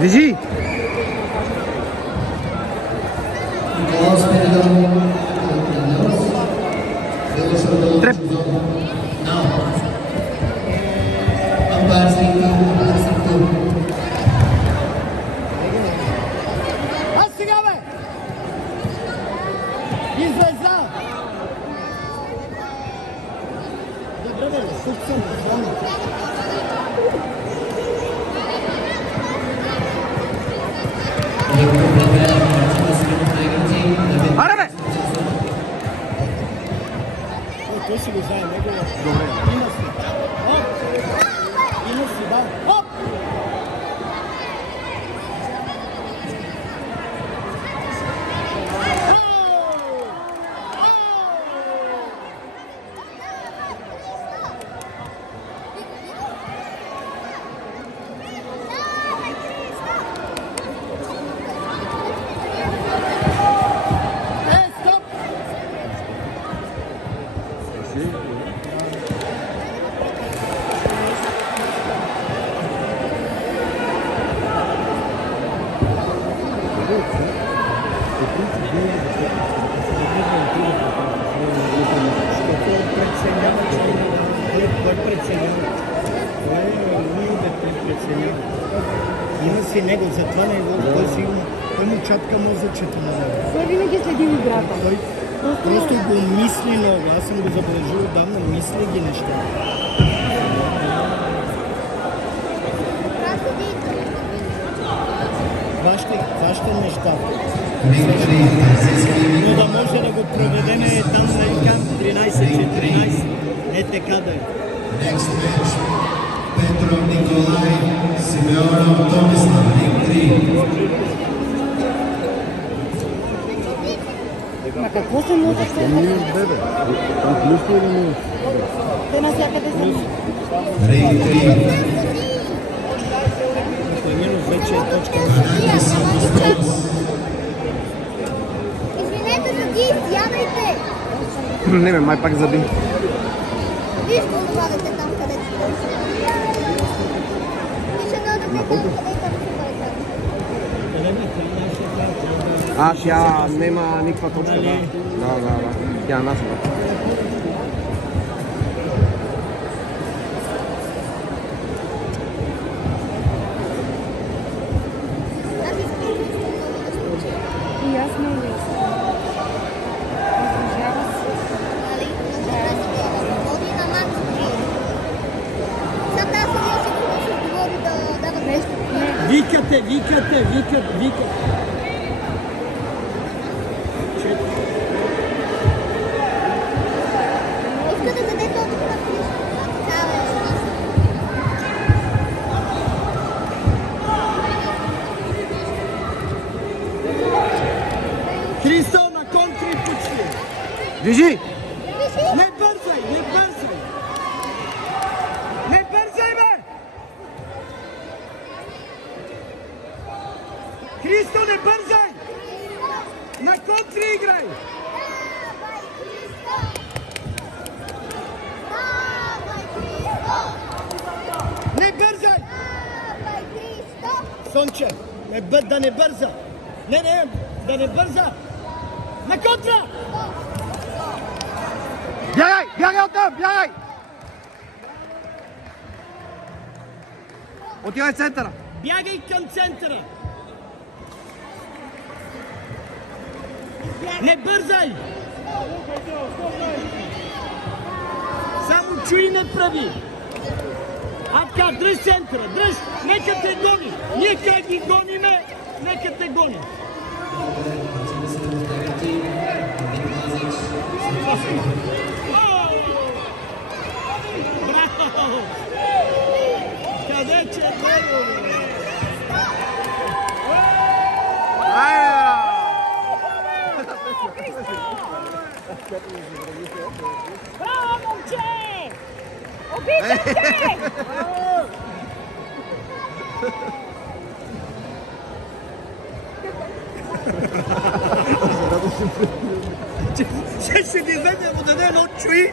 Движи! Треп! Аз сега, бе! Излеза! Добре, бе, тук съм, звънна. Аре, бе! Той си го знае, него. Добре. Има си. Оп! Има си, да. Оп! Има си него, затова той му чапка мозъчето на него. Той винаги следи играта. Той просто го мисли много. Аз съм го забележил отдавна, мисли ги неща. Хваща неща. Но да може да го проведеме там на 13-14. Не така да е. Petrov Nikolaj, Simeonov Tomislav, ring 3. На какво се може да те навсякъде са. Ring 3. Вече е точка. Извинете, съди, ядайте! Не, бе, май пак заби. Виж го добавяте там, където сте. Виж едно да там, където Тя нема никаква точка, да. Да. Тя е наша. И аз не е. Викате. иска да даде точка на Христо на контри почти. Движи! Не бързай, бе! Христо, не бързай! На контри играй! Не бързай! Сонче, да не бърза! Не, да не бърза! На контра! Бягай оттам, бягай! Отивай в центъра! Бягай към центъра! Не бързай! Само чуй не прави! Атка, дръж центъра, дръж! Нека те гони! Ние как ги гониме, нека те гони! Браво! Къде че е него? Браво, момче! Обичам те! Ще ни вземе да му даде едно чуи.